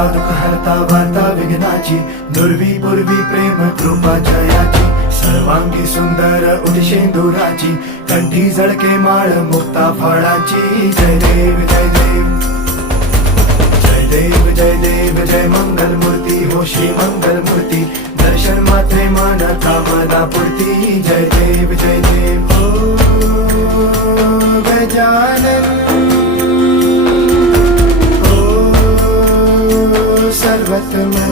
हरता दुःख हरता वार्ता विघ्नाची, दुर्वी पूर्वी प्रेम कृपा जयाची, सर्वांगी सुंदर उदिशेंदुराची, कंठी झळके माळ मुक्ता फळाची. जय देव जय देव जय देव जय देव जय मंगल मूर्ती हो श्री मंगल मूर्ती, दर्शन मात्रे मन कामना पूर्ती. जय देव जय देव हो गजानन सर्वतमन